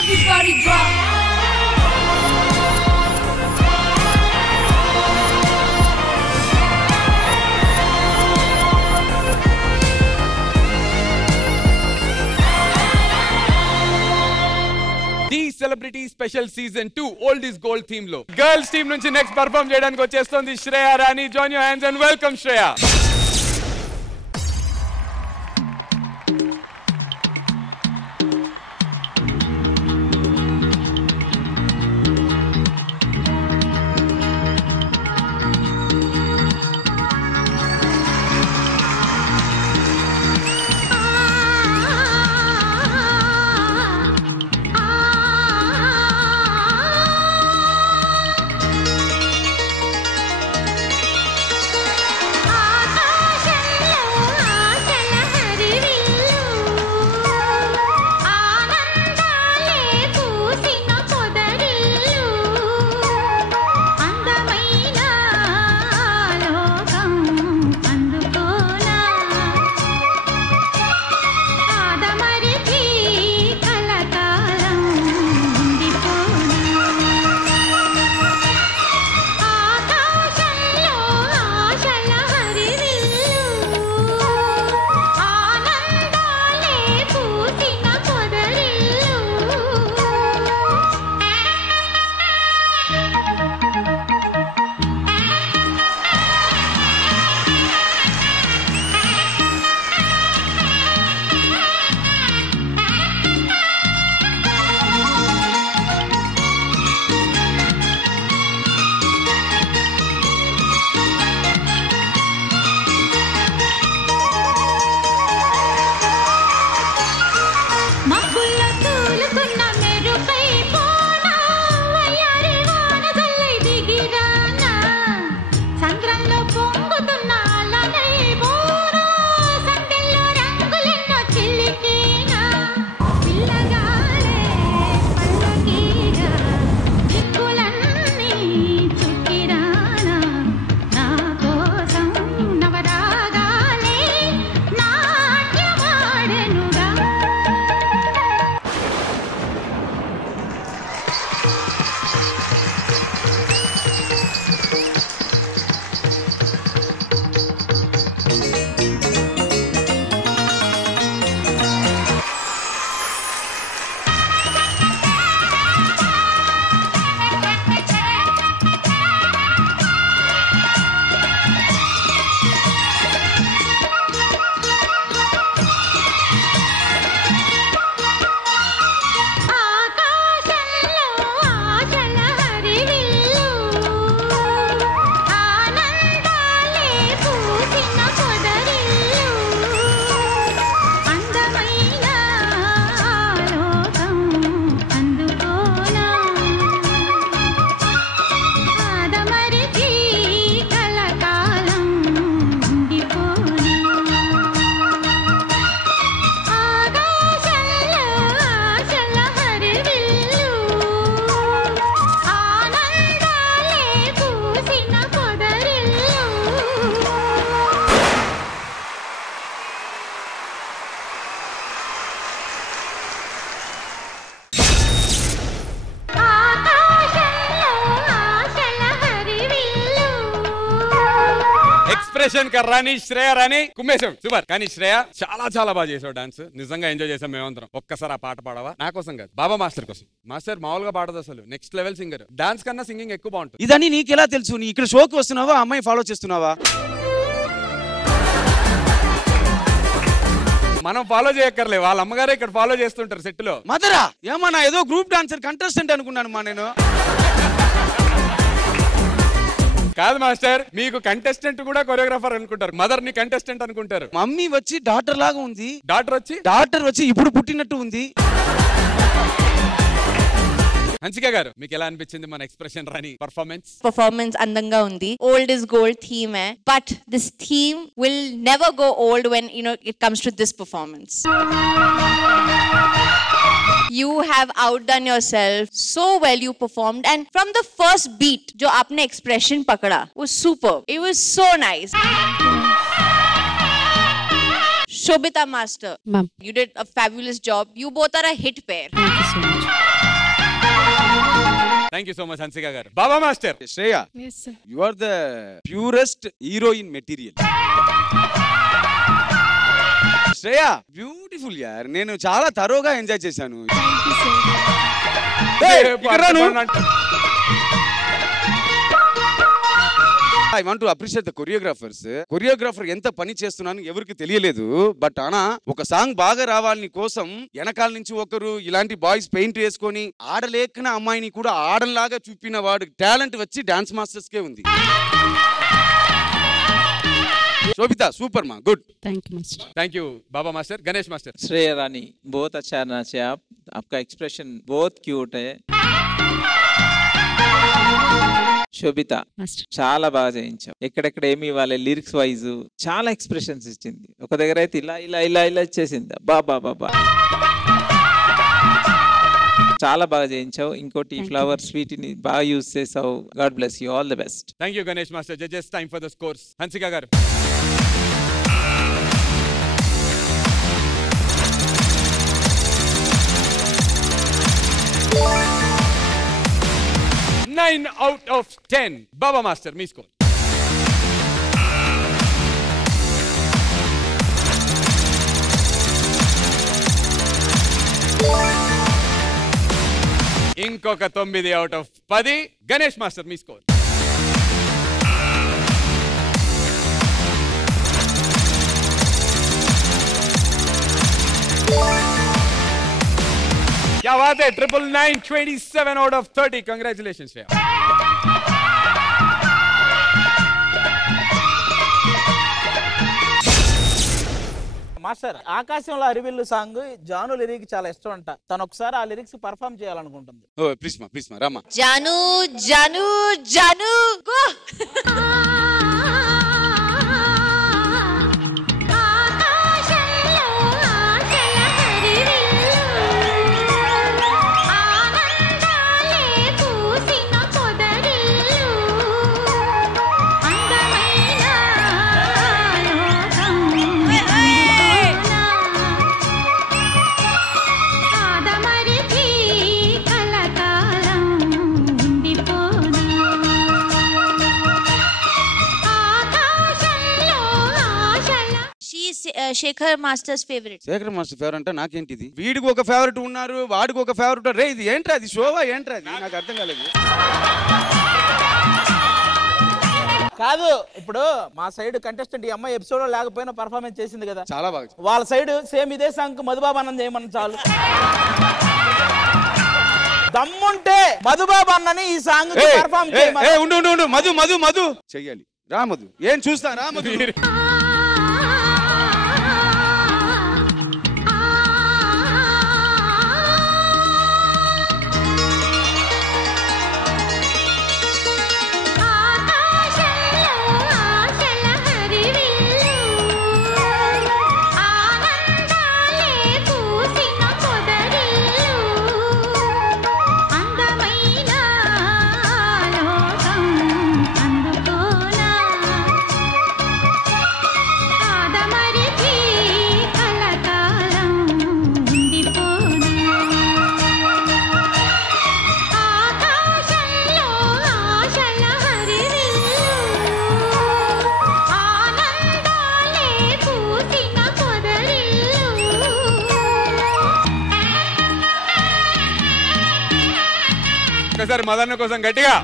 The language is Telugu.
everybody drop. The celebrity special season 2 old is gold theme లో గర్ల్స్ టీమ్ నుంచి నెక్స్ట్ పర్ఫార్మ్ చేయడానికి వచ్చేస్తుంది Shreya Rani. Join your hands and welcome Shreya. Expression కర్రాని శ్రేయ రాణి కుమ్మేశం సూపర్. కానీ శ్రేయ చాలా బాగా చేసావు డాన్స్. నిజంగా ఎంజాయ్ చేసాం మేమందరం. ఒక్కసారి ఆ పాట పాడవా? నా కోసం కాదు, బాబా మాస్టర్ కోసం. మాస్టర్ మామూలుగా పాడదు, అసలు నెక్స్ట్ లెవెల్ సింగర్. డాన్స్ కన్నా సింగింగ్ ఎక్కువ బాగుంటుంది. ఇదని నీకెలా తెలుసు? నీ ఇక్కడ షోకి వస్తున్నావా, అమ్మాయి ఫాలో చేస్తున్నావా? మనం ఫాలో చేయక్కర్లే, వాళ్ళ అమ్మగారే ఇక్కడ ఫాలో చేస్తుంటారు సెట్ లో. మదరా ఏమన్నా ఏదో గ్రూప్ డాన్సర్ కంటెస్టెంట్ అనుకున్నాను మా నేను. కాదు మాస్టర్, మీకు కంటెస్టెంట్ కూడా కొరియోగ్రాఫర్ అనుకుంటారు, మదర్ ని కంటెస్టెంట్ అనుకుంటారు. మమ్మీ వచ్చి డాక్టర్ లాగా ఉంది, డాక్టర్ వచ్చి ఇప్పుడు పుట్టినట్టు ఉంది. హన్సిక గారు మీకు ఎలా అనిపించింది మన ఎక్స్ప్రెషన్ రాణి పర్ఫార్మెన్స్ అందంగా ఉంది. Old is gold theme but this theme will never go old when it comes to this performance. You have outdone yourself so well. You performed, and from the first beat, जो आपने expression पकड़ा was superb. It was so nice. Shobita Master. Ma'am. You did a fabulous job. You both are a hit pair. Thank you so much. Thank you so much Hansika garu. Baba master. Shreya, Yes, sir. You are the purest heroine material. Shreya beautiful యార్. నేను చాలా తరోగా ఎంజాయ్ చేశాను. Thank you, sir. I want to appreciate the choreographers. Choreographer ఎంత పని చేస్తున్నాను ఎవరికి తెలియలేదు. బట్ ఆనా ఒక సాంగ్ బాగా రావాలని కోసం వెనకాల నుంచి ఒకరు ఇలాంటి బాయ్స్ పెయింట్ వేసుకొని ఆడలేకన అమ్మాయిని కూడా ఆడలాగా చూపిన వాడు టాలెంట్ వచ్చి డాన్స్ మాస్టర్స్ కే ఉంది. शोभिता सुपर माँ good. Thank you, Master. Thank you Baba master. Ganesh master. Shreya Rani बहुत अच्छा नाचे आप. आपका एक्सप्रेशन बहुत क्यूट है. శోభిత Master. చాలా బాగా చేయించావు. ఎక్కడెక్కడ ఏమి ఇవ్వాలి లిరిక్స్ వైజ్ చాలా ఎక్స్ప్రెషన్స్ ఇచ్చింది. ఒక దగ్గర అయితే ఇలా ఇలా ఇలా ఇలా ఇచ్చేసింది. బాబా బాబా చాలా బాగా చేయించావు. ఇంకోటి ఫ్లవర్ స్వీట్ ని బాగా యూజ్ చేసావు. God bless you. All the best. Thank you Ganesh master. Judges time for the scores. Hansika గారు. Nine out of 10. Baba Master, me score. ఇంకొక 9 out of 10. Ganesh master, me score. क्या बात है. 999, 27 out of 30. Congratulations. మాస్టర్, ఆకాశంలో అరివిల్లు సాంగ్ జాను లిరిక్ చాలా ఇష్టం అంట. తను ఒకసారి ఆ లిరిక్స్ పర్ఫామ్ చేయాలనుకుంటుంది. ఓ ప్లీజ్ మా Rama. Janu, Janu, Janu, go. Shekhar master's favourite. Shekhar master favourite అంటే నాకేంటిది? వీడికి ఒక ఫేవరెట్ ఉన్నారు, వాడికి ఒక ఫేవరెట్. రే ఇది ఏంట్రా? అది షోవా ఏంట్రా? అది నాకు అర్థం కాలేదు. కాదు, ఇప్పుడు మా సైడ్ కంటెస్టెంట్ ఈ అమ్మాయి ఎపిసోడ్ లో లేకపోయినా పర్ఫార్మెన్స్ చేసింది కదా, చాలా బాగా. వాళ్ళ సైడ్ సేమ్ ఇదే సాంగ్ మధుబాబు అన్నం చేయమని చాలు. దమ్ముంటే మధుబాబు అన్నని ఈ సాంగ్ పర్ఫార్మ్ చేయమని. ఉండు మధు మధు మధు చెయ్యాలి. రా మధు. ఏం చూస్తా రా మధు. ఒకసారి మదన్న కోసం గట్టిగా